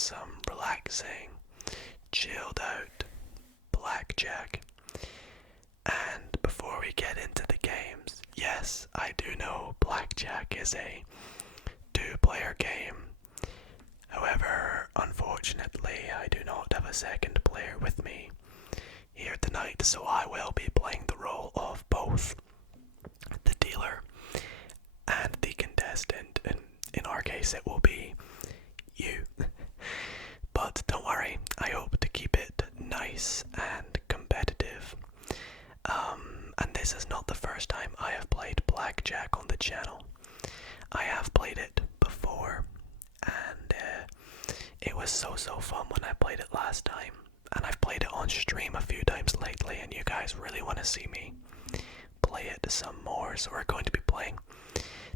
some relaxing, chilled out Blackjack. And before we get into the games, yes, I do know Blackjack is a two-player game. However, unfortunately, I do not have a second player with me here tonight, so I will be playing the role of both the dealer and the contestant, and in our case it will be you. But don't worry, I hope to keep it nice and competitive. And this is not the first time I have played Blackjack on the channel. I have played it before, and it was so fun when I played it last time. And I've played it on stream a few times lately, and you guys really want to see me play it some more, so we're going to be playing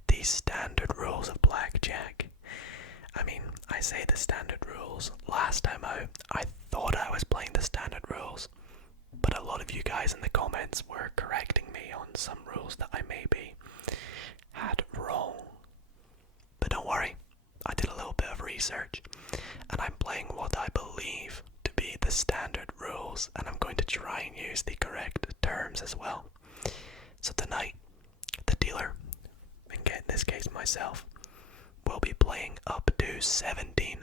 the standard rules of Blackjack. I mean, I say the standard rules. Last time out, I thought I was playing the standard rules, but a lot of you guys in the comments were correcting me on some rules that I maybe had wrong. But don't worry, I did a little bit of research, and I'm playing what I believe to be the standard rules, and I'm going to try and use the correct terms as well. So tonight, the dealer, in this case myself, will be playing up to 17.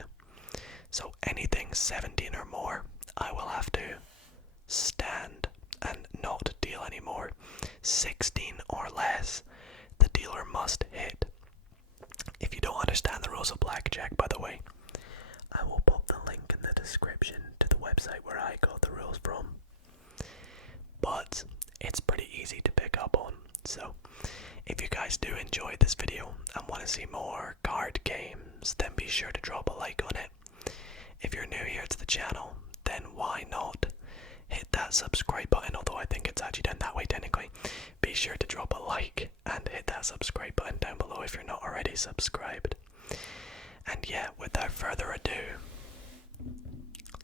So anything 17 or more, I will have to stand and not deal anymore. 16 or less, the dealer must hit. If you don't understand the rules of Blackjack, by the way, I will pop the link in the description to the website where I got the rules from. But it's pretty easy to pick up on, so if you guys do enjoy this video and want to see more card games, then be sure to drop a like on it. If you're new here to the channel, then why not hit that subscribe button, although I think it's actually done that way technically. Be sure to drop a like and hit that subscribe button down below if you're not already subscribed. And yeah, without further ado,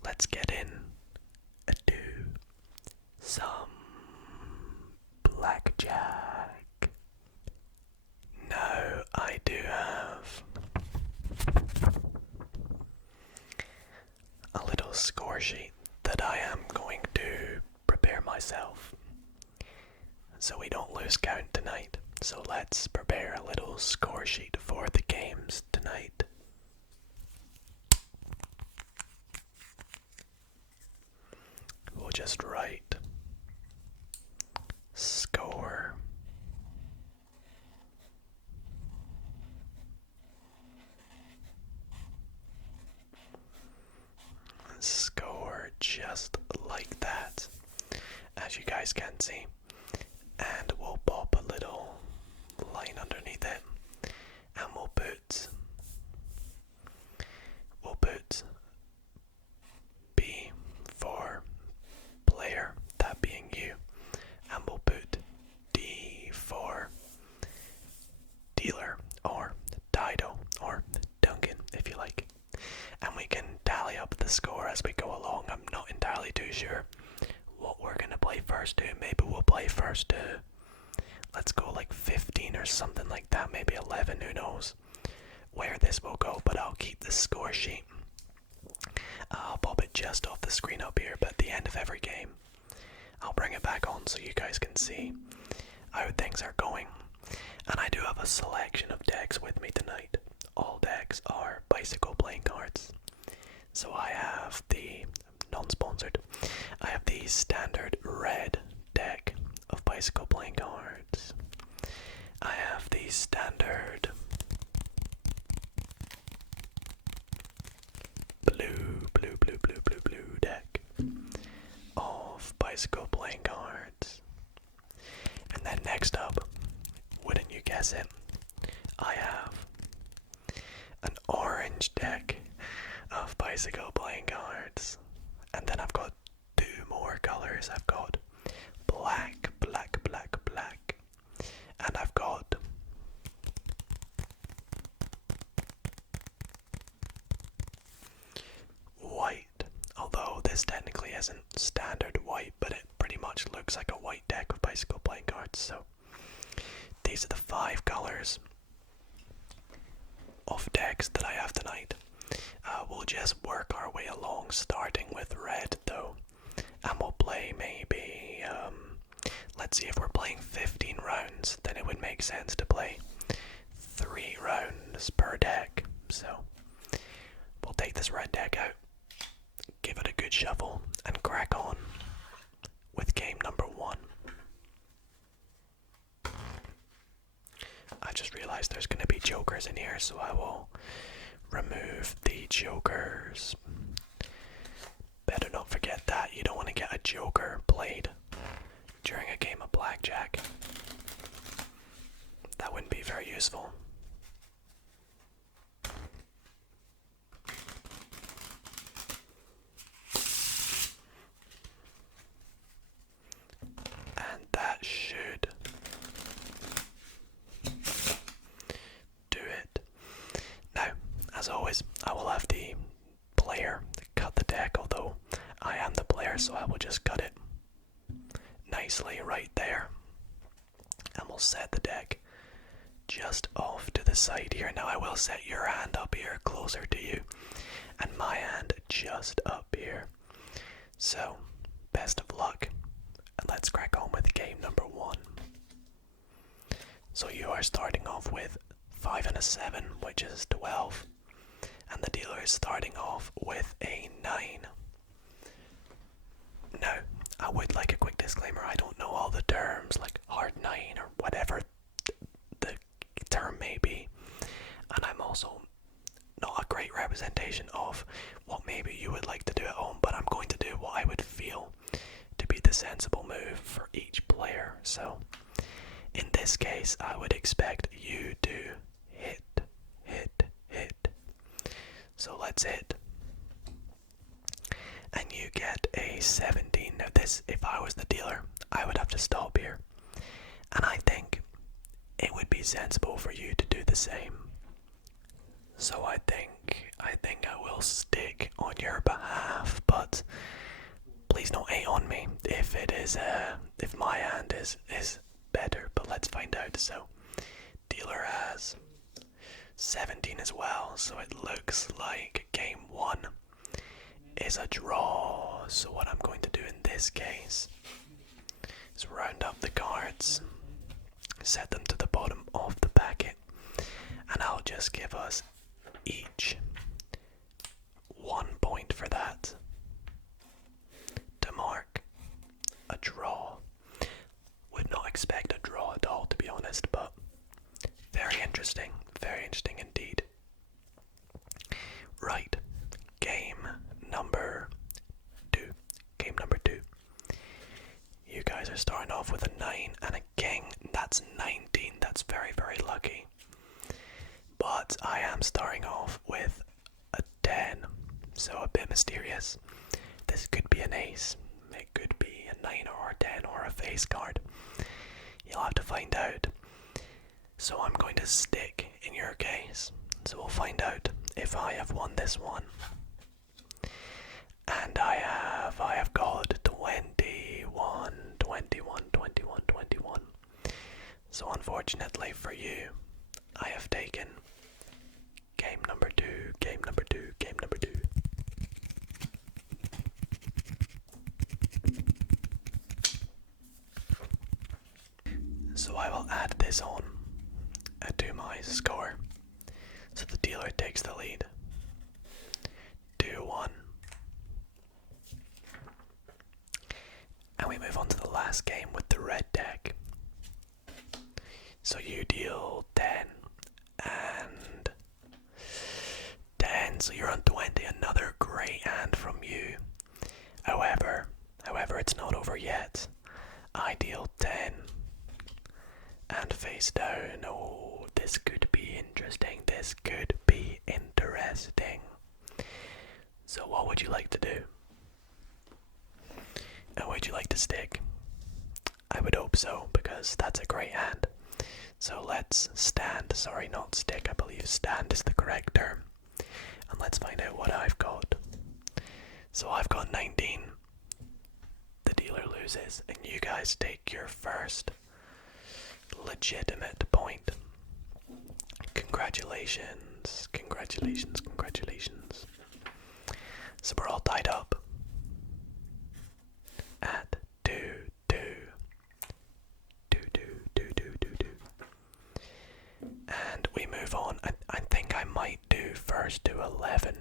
let's get in to some Blackjack. Now I do have a little score sheet that I am going to prepare myself, so we don't lose count tonight. So let's prepare a little score sheet for the games tonight. We'll just write score just like that, as you guys can see, and we'll pop a little line underneath it, and we'll put B for player, that being you, and we'll put D for dealer, or Dido, or Duncan if you like. And we can tally up the score as we go along. I'm not entirely too sure what we're going to play first to. Maybe we'll play first to, let's go like 15 or something like that, maybe 11, who knows where this will go, but I'll keep the score sheet. I'll pop it just off the screen up here, but at the end of every game, I'll bring it back on so you guys can see how things are going. And I do have a selection of decks with me tonight. All decks are bicycle playing cards. So I have the non-sponsored. I have the standard red deck of bicycle playing cards. I have the standard blue deck of bicycle playing cards. And then next up, wouldn't you guess it, I have an orange deck of bicycle playing cards. And then I've got two more colors. I've got black, and I've got white, although this technically isn't standard white, but it pretty much looks like a white deck of bicycle playing cards. So these are the 5 colors of decks that I have tonight. We'll just work our way along, starting with red though. And we'll play maybe, let's see, if we're playing 15 rounds, then it would make sense to play 3 rounds per deck. So we'll take this red deck out, give it a good shuffle, and crack on with game number 1. I just realized there's going to be jokers in here, so I will remove the jokers. Better not forget that. You don't want to get a joker played during a game of blackjack. That wouldn't be very useful. And that should do it. Now, as always, I will have the player cut the deck, although I am the player, so I will just cut it nicely right there. And we'll set the deck just off to the side here. Now I will set your hand up here closer to you, and my hand just up here. So, best of luck, and let's crack on with game number 1. So you are starting off with 5 and a 7, which is 12. And the dealer is starting off with a 9. Now, I would like a quick disclaimer. I don't know all the terms, like hard 9 or whatever the term may be. And I'm also not a great representation of what maybe you would like to do at home, but I'm going to do what I would feel to be the sensible move for each player. So, in this case, I would expect you to hit. So let's hit. And you get a 17. Now this, if I was the dealer, I would have to stop here. And I think it would be sensible for you to do the same. So I think I will stick on your behalf, but please don't hate on me if it is if my hand is better, but let's find out. So dealer has 17 as well, so it looks like game 1 is a draw. So what I'm going to do in this case is round up the cards, set them to the bottom of the packet, and I'll just give us each 1 point for that to mark a draw. Would not expect a draw at all, to be honest, but very interesting indeed. Right, game number 2. You guys are starting off with a 9 and a king. That's 19. That's very, very lucky. But I am starting off with a 10, so a bit mysterious. This could be an ace. It could be a 9 or a 10 or a face card. You'll have to find out. So I'm going to stick in your case. So we'll find out if I have won this one. And I have got 21. So unfortunately for you, I have taken game number 2. So I will add this on to my score. So the dealer takes the lead. 2-1. And we move on to the last game with the red deck. So you deal 10 and 10, so you're on 20. Another great hand from you. However, it's not over yet. I deal 10 and face down. Oh, this could be interesting. So what would you like to do? And would you like to stick? I would hope so, because that's a great hand. So let's stand. Sorry, not stick. I believe stand is the correct term. And let's find out what I've got. So I've got 19. The dealer loses, and you guys take your first legitimate point. Congratulations. So we're all tied up at 2-2. 2-2. And we move on. I think I might do first to 11.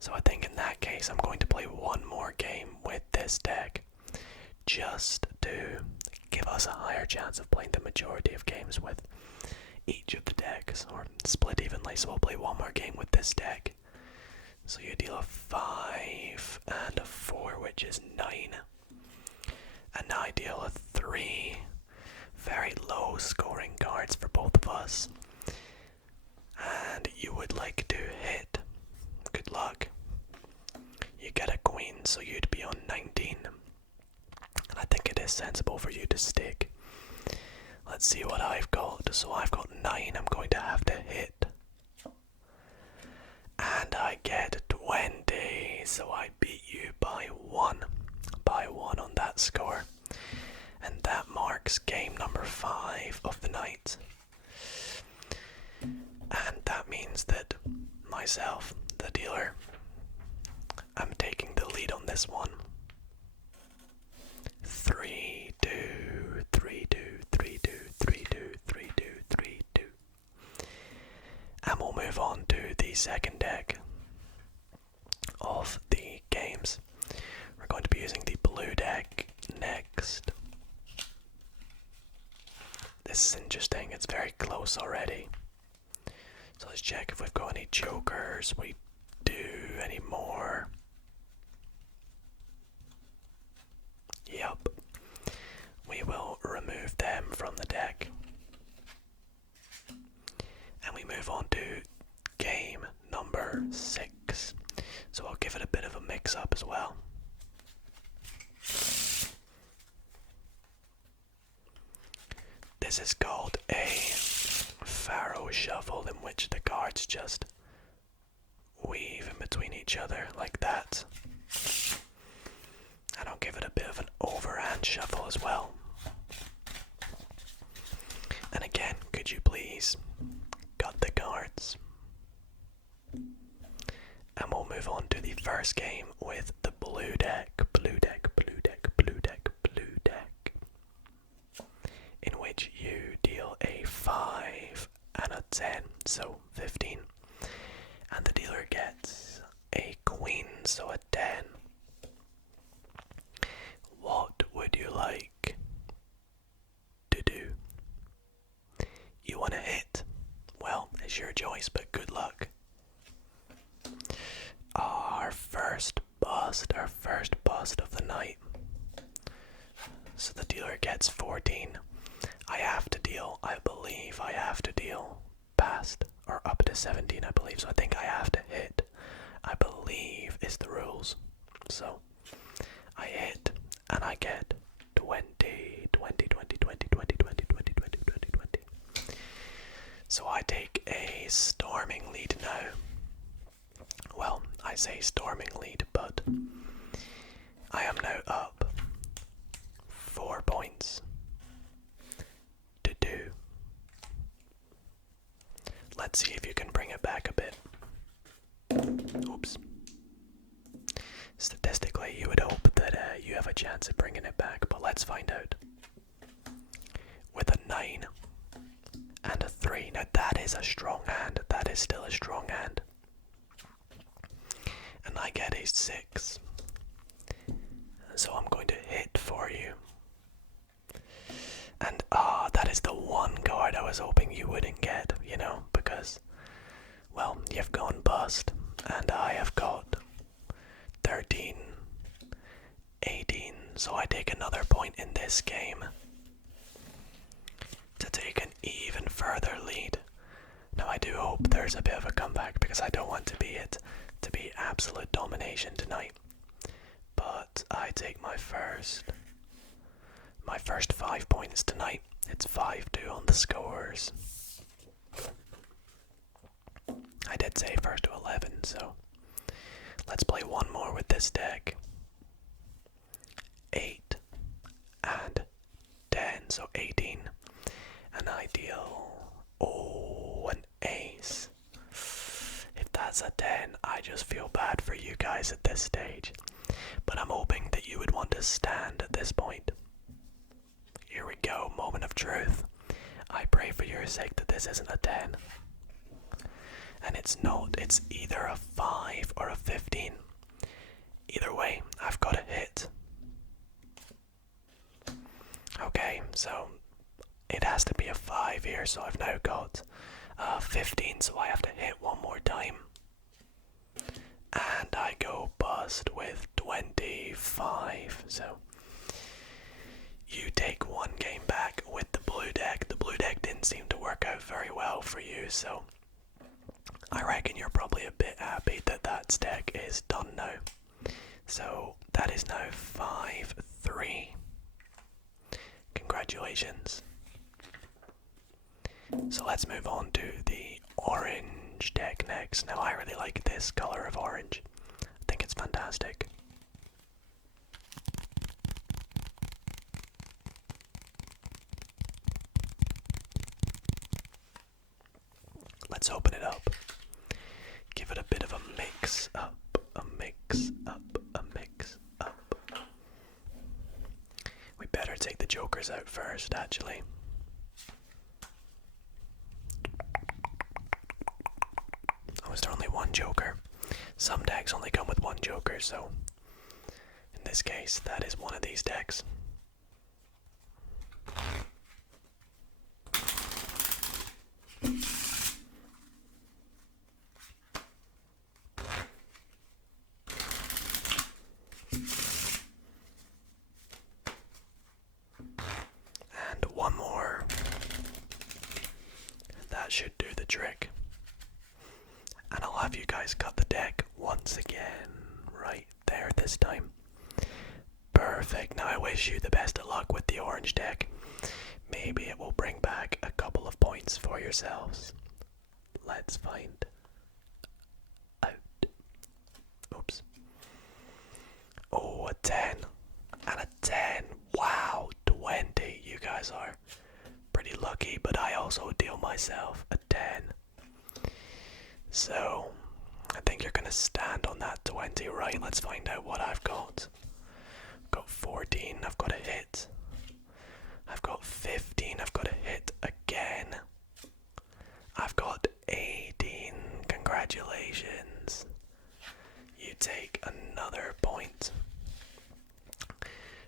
So I think in that case I'm going to play one more game with this deck, just to give us a higher chance of playing the majority of games with each of the decks, or split evenly. So we'll play one more game with this deck. So you deal a 5 and a 4, which is 9. And now I deal a 3. Very low scoring cards for both of us. And you would like to hit. Good luck. You get a queen, so you'd be on 19. And I think it is sensible for you to stick. Let's see what I've got. So I've got 9. I'm going to have to hit. And I get 20. So I beat you by 1. By 1 on that score. And that marks game number 5 of the night. And that means that myself, the dealer, I'm taking the lead on this one. 3-2, 3-2, 3-2, 3-2, 3-2, 3-2. And we'll move on to the second deck of the games. We're going to be using the blue deck next. This is interesting, it's very close already. So let's check if we've got any jokers. We do. Any more? Yup. We will remove them from the deck. And we move on to game number 6. So I'll give it a bit of a mix up as well. This is called a Pharaoh shuffle, in which the cards just weave in between each other like that. And I'll give it a bit of an overhand shuffle as well. And again, could you please cut the cards? And we'll move on to the first game with the blue deck. Blue deck, blue deck, blue deck, blue deck. In which you deal a 5 and a 10, so 15. And the dealer gets a queen, so a 10. What would you like to do? You want to hit? Well, it's your choice, but good luck. Our first bust of the night. So the dealer gets 14. I believe I have to deal past or up to 17, I believe. So I think I have to hit, I believe is the rules. So I hit and I get 20. So I take a storming lead now. Well, I say storming lead, but I am now up 4 points to 2. Let's see if you can bring it back a bit. Oops. Statistically, you would hope that you have a chance at bringing it back, but let's find out. With a 9 and a 3. Now that is a strong hand. That is still a strong hand. And I get a 6. So I'm going to hit for you. And that is the one card I was hoping you wouldn't get, you know, because, well, you've gone bust, and I have got 13, 18, so I take another point in this game to take an even further lead. Now I do hope there's a bit of a comeback, because I don't want to be absolute domination tonight. But I take my first 5 points tonight. It's 5-2 on the scores. I did say first to 11, so let's play one more with this deck. 8 and 10, so 18. And I deal, an ace. If that's a 10, I just feel bad for you guys. guys at this stage, but I'm hoping that you would want to stand at this point. Here we go, moment of truth. I pray for your sake that this isn't a 10. And it's not, it's either a 5 or a 15. Either way, I've got a hit. Okay, so it has to be a 5 here, so I've now got 15, so I have to hit one more time. And I go bust with 25, so you take one game back with the blue deck. The blue deck didn't seem to work out very well for you, so I reckon you're probably a bit happy that that deck is done now. So that is now 5-3. Congratulations. So let's move on to the orange deck next. Now I really like this color of orange. I think it's fantastic. Let's open it up. Give it a bit of a mix up, a mix up, a mix up. We better take the jokers out first, actually. Oh, is there only one joker? Some decks only come with one joker, so in this case, that is one of these decks. And one more. That should do the trick. And I'll have you guys cut the deck once again, right there this time. Perfect. Now I wish you the best of luck with the orange deck. Maybe it will bring back a couple of points for yourselves. Let's find out. Oops. Oh, a 10. And a 10. Wow, 20. You guys are pretty lucky, but I also deal myself a 10. So, I think you're going to stand on that 20, right? Let's find out what I've got. I've got 14, I've got a hit. I've got 15, I've got a hit again. I've got 18, congratulations. You take another point.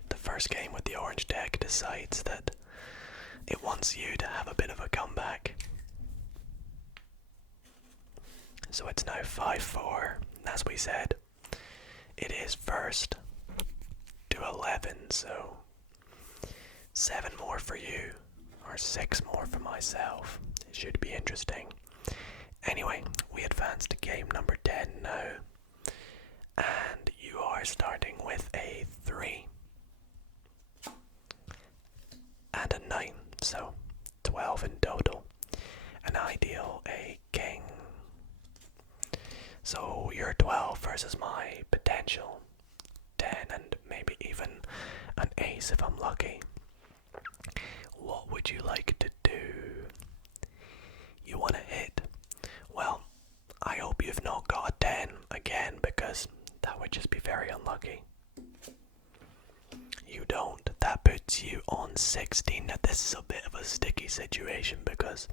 The first game with the orange deck decides that it wants you to have a bit of a comeback. So it's now 5-4, as we said. It is first to 11, so 7 more for you, or 6 more for myself. It should be interesting. Anyway, we advance to game number 10 now. And you are starting with a 3. And a 9, so 12 in total. And I deal a king. So you're 12 versus my potential 10 and maybe even an ace if I'm lucky. What would you like to do? You want to hit? Well, I hope you've not got a 10 again, because that would just be very unlucky. You don't. That puts you on 16. Now this is a bit of a sticky situation, because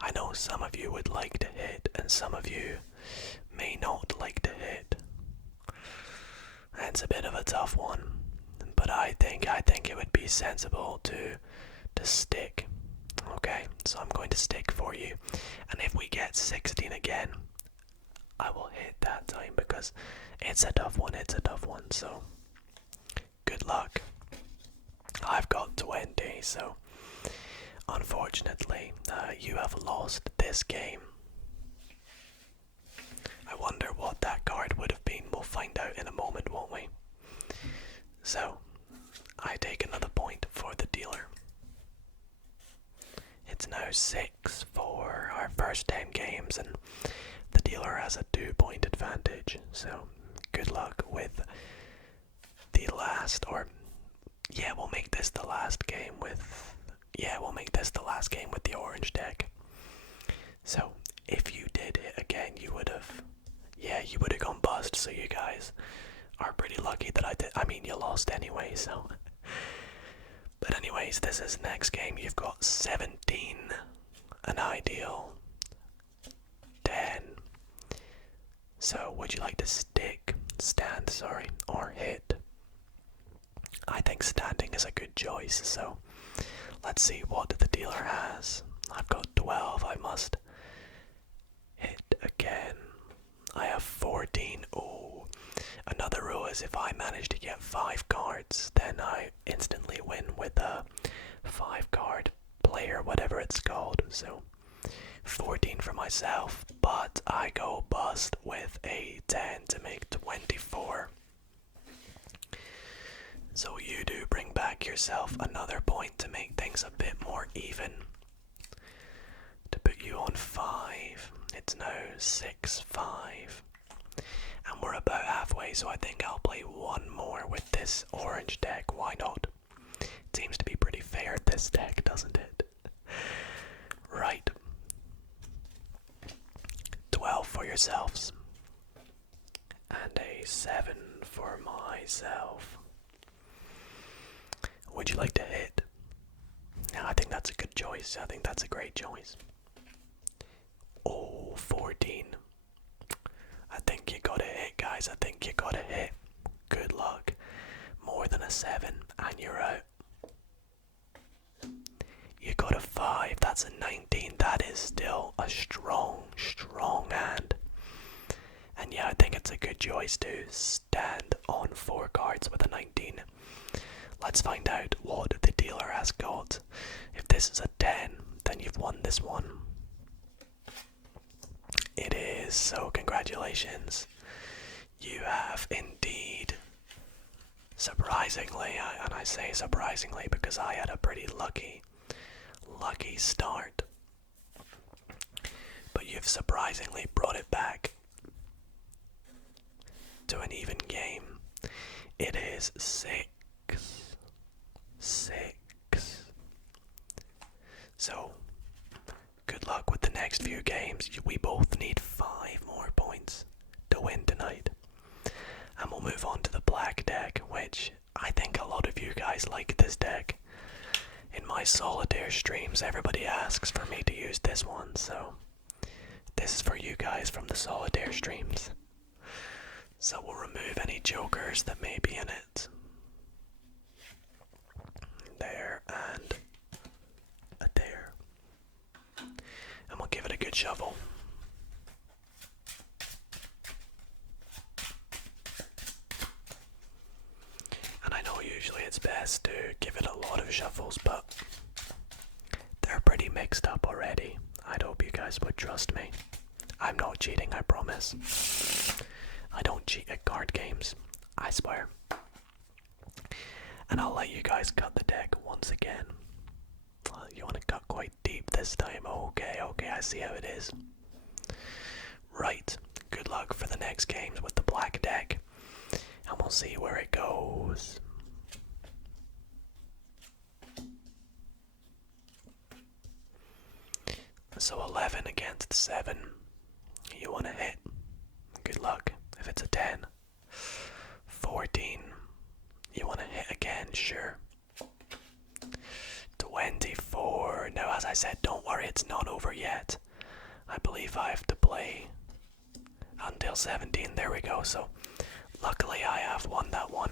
I know some of you would like to hit and some of you may not like to hit. It's a bit of a tough one, but I think it would be sensible to stick. Okay, so I'm going to stick for you, and if we get 16 again, I will hit that time, because it's a tough one. So good luck. I've got 20, so unfortunately you have lost this game. I wonder what that card would have been. We'll find out in a moment, won't we? So, I take another point for the dealer. It's now 6 for our first 10 games, and the dealer has a 2-point advantage. So, good luck with the last, or yeah, we'll make this the last game with the orange deck. So, if you did hit again, you would have Yeah, you would have gone bust, so you guys are pretty lucky that I did. I mean, you lost anyway, so. But anyways, this is next game. You've got 17, an ideal 10. So, would you like to stand, or hit? I think standing is a good choice, so let's see what the dealer has. I've got 12, I must hit again. I have 14. Oh, another rule is if I manage to get 5 cards, then I instantly win with a 5-card player, whatever it's called. So 14 for myself, but I go bust with a 10 to make 24. So you do bring back yourself another point to make things a bit more even. To put you on 5, it's now 6-5. And we're about halfway, so I think I'll play one more with this orange deck. Why not? It seems to be pretty fair, this deck, doesn't it? Right. 12 for yourselves. And a 7 for myself. Would you like to hit? Yeah, I think that's a good choice. I think that's a great choice. Oh, 14. I think you gotta hit, guys. I think you gotta hit. Good luck. More than a 7, and you're out. You got a 5. That's a 19. That is still a strong hand. And yeah, I think it's a good choice to stand on 4 cards with a 19. Let's find out what the dealer has got. If this is a 10, then you've won this one. It is, so congratulations. You have indeed, surprisingly, and I say surprisingly because I had a pretty lucky start. But you've surprisingly brought it back to an even game. It is 6. So, good luck with the next few games. We both need 5 more points to win tonight. And we'll move on to the black deck, which I think a lot of you guys like this deck. In my solitaire streams, everybody asks for me to use this one, so this is for you guys from the solitaire streams. So we'll remove any jokers that may be in it. There and a there. And we'll give it a good shuffle. And I know usually it's best to give it a lot of shuffles, but they're pretty mixed up already. I'd hope you guys would trust me. I'm not cheating, I promise. I don't cheat at card games, I swear. And I'll let you guys cut the deck once again. You want to cut quite deep this time. Okay, I see how it is. Right, good luck for the next games with the black deck. And we'll see where it goes. So 11 against 7. You want to hit. Good luck if it's a 10. 14. You want to hit again, sure. 24. Now, as I said, don't worry, it's not over yet. I believe I have to play until 17. There we go. So, luckily, I have won that one.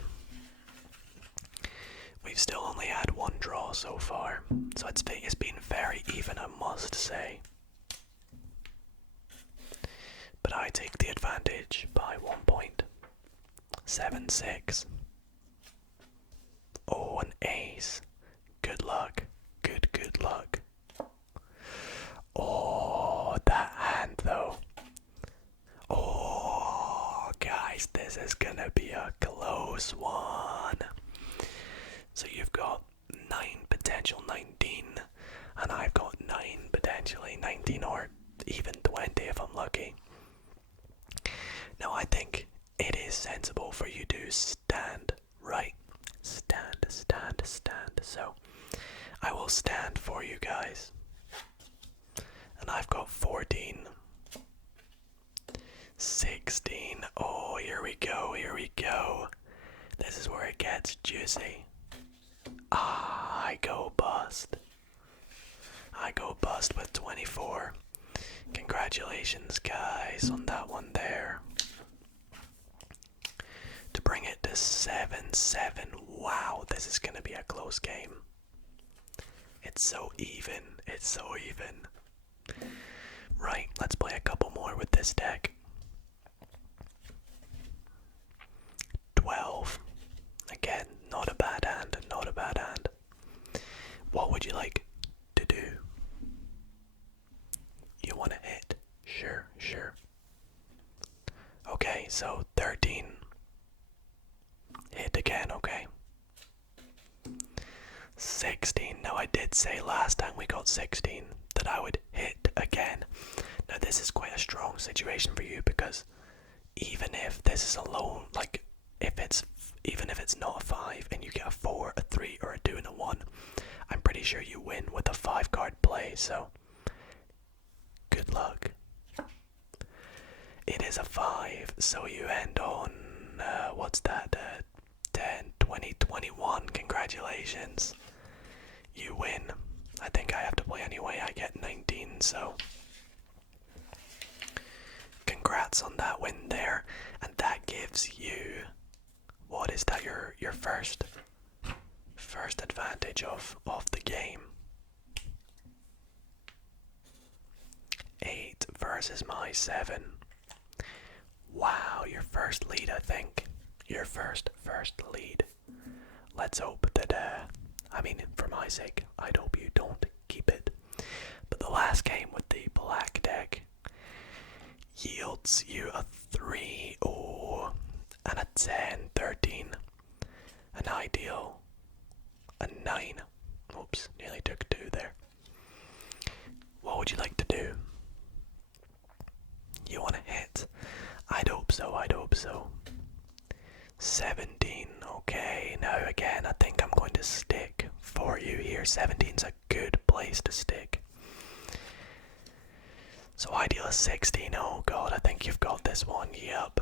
We've still only had one draw so far, so it's been very even, I must say. But I take the advantage by 1 point. 7-6. Oh, an ace. Good luck. Good luck. Oh, that hand though. Oh, guys, this is gonna be a close one. So you've got 9 potential 19, and I've got 9 potentially 19, or even 20 if I'm lucky. Now I think it is sensible for you to stand, right? Stand. So I will stand for you guys. And I've got 14. 16. Oh, here we go, here we go. This is where it gets juicy. Ah, I go bust. I go bust with 24. Congratulations, guys, on that one there. To bring it to 7-7. Wow, this is going to be a close game. It's so even. It's so even. Right, let's play a couple more with this deck. 12. Again, not a bad hand, not a bad hand. What would you like to do? You want to hit? Sure, sure. Okay, so 13. Hit again, okay. 16. Now I did say last time we got 16 that I would hit again. Now this is quite a strong situation for you because even if this is a low, like even if it's not a 5 and you get a 4, a 3, or a 2 and a 1, I'm pretty sure you win with a 5 card play, so good luck. It is a 5, so you end on, what's that, 10, 20, 21, congratulations. You win. I think I have to play anyway, I get 19, so congrats on that win there, and that gives you, what is that, your first advantage of the game. 8 versus my 7. Wow, your first lead, I think. Your first lead. Let's hope that, I mean, for my sake, I'd hope you don't keep it. But the last game with the black deck yields you a 3, oh, and a 10, 13, an ideal, a 9. Oops, nearly took 2 there. What would you like to do? You want to hit? I'd hope so, I'd hope so. 17, okay, now again, I think I'm going to stick for you here. 17's a good place to stick. So ideal is 16, oh god, I think you've got this one, yep.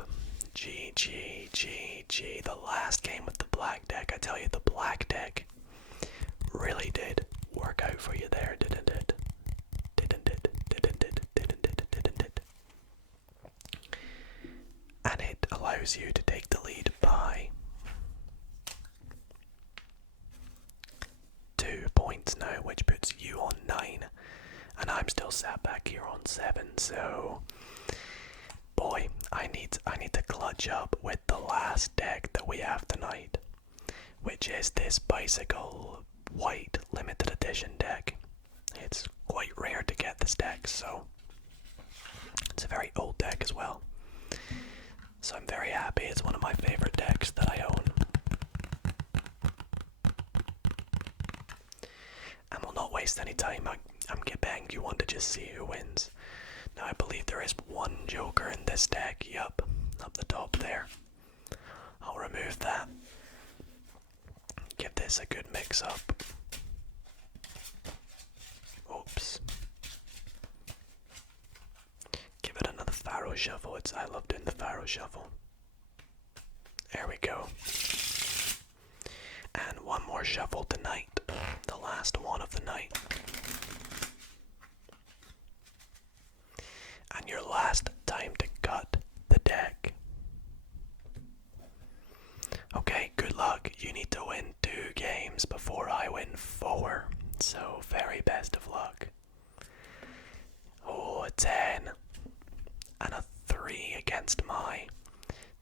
GG. The last game with the black deck, I tell you, the black deck really did work out for you there, didn't it? And it allows you to take the lead by 2 points now, which puts you on 9, and I'm still sat back here on 7, so boy, I need to clutch up with the last deck that we have tonight, which is this bicycle white limited edition deck. It's quite rare to get this deck, so it's a very old deck as well. So I'm very happy. It's one of my favorite decks that I own. And we'll not waste any time. I'm getting you want to just see who wins. Now I believe there is one joker in this deck. Yup, up the top there. I'll remove that. Give this a good mix up. Oops. Give it another Pharaoh shuffle. I love doing the Pharaoh shuffle. There we go. And one more shuffle tonight. The last one of the night. And your last time to cut the deck. Okay, good luck. You need to win 2 games before I win 4. So, very best of luck. Oh, a 10. And a 3 against my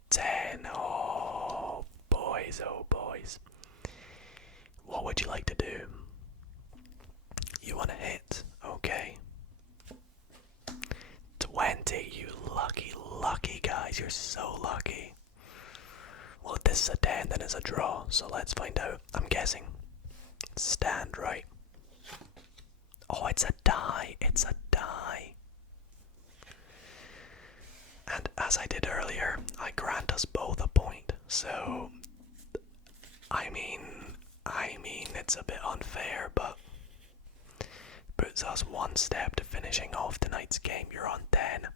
10. Oh, boys, oh, boys. What would you like to do? You want to hit? Okay. 20, you lucky guys. You're so lucky. Well, if this is a 10, then it's a draw. So let's find out. I'm guessing. Stand, right? Oh, it's a die. It's a die. And as I did earlier, I grant us both a point. So, I mean, it's a bit unfair, but puts us one step to finishing off tonight's game. You're on 10,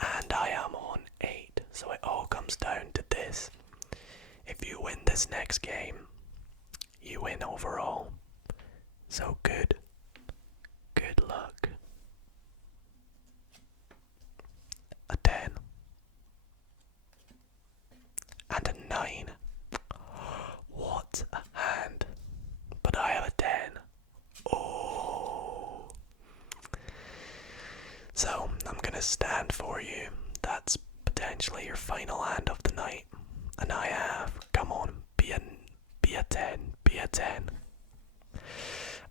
and I am on 8. So it all comes down to this. If you win this next game, you win overall. So good luck. A 10. And a 9. What a hand. But I have a 10. Oh. So, I'm gonna stand for you. That's potentially your final hand of the night. And I have, come on, be a 10, be a 10.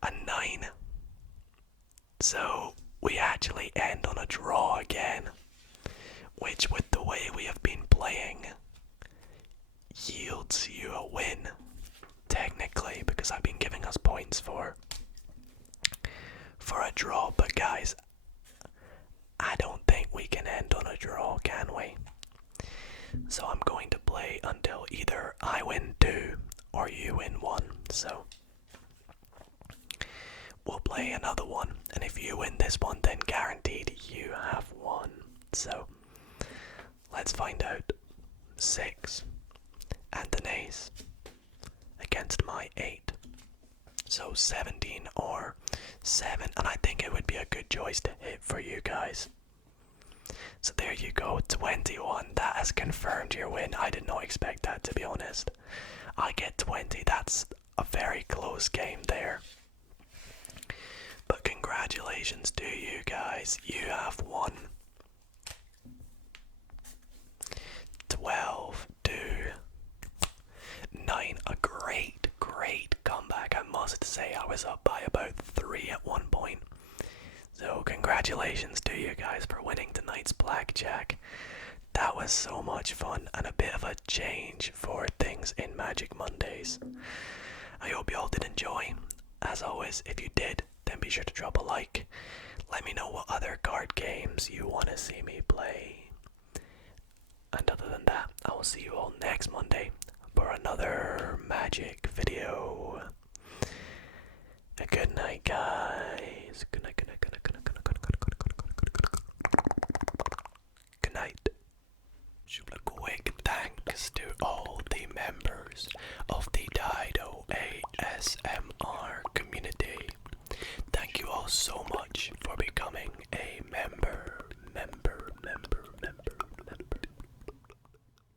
A 9. So, we actually end on a draw again. Which, with the way we have been playing, yields you a win. Technically, because I've been giving us points for a draw. But guys, I don't think we can end on a draw, can we? So I'm going to play until either I win 2 or you win 1. So we'll play another one, and if you win this one, then guaranteed you have won. So let's find out. 6 and an ace against my 8. So 17 or 7, and I think it would be a good choice to hit for you guys. So there you go, 21. That has confirmed your win. I did not expect that, to be honest. I get 20. That's a very close game there. But congratulations to you guys. You have won. 12 to 9. A great comeback. I must say, I was up by about 3 at one point. So congratulations to you guys for winning tonight's Blackjack. That was so much fun and a bit of a change for things in Magic Mondays. I hope you all did enjoy. As always, if you did, then be sure to drop a like. Let me know what other card games you want to see me play. And other than that, I will see you all next Monday for another Magic video. A good night, guys. Good night.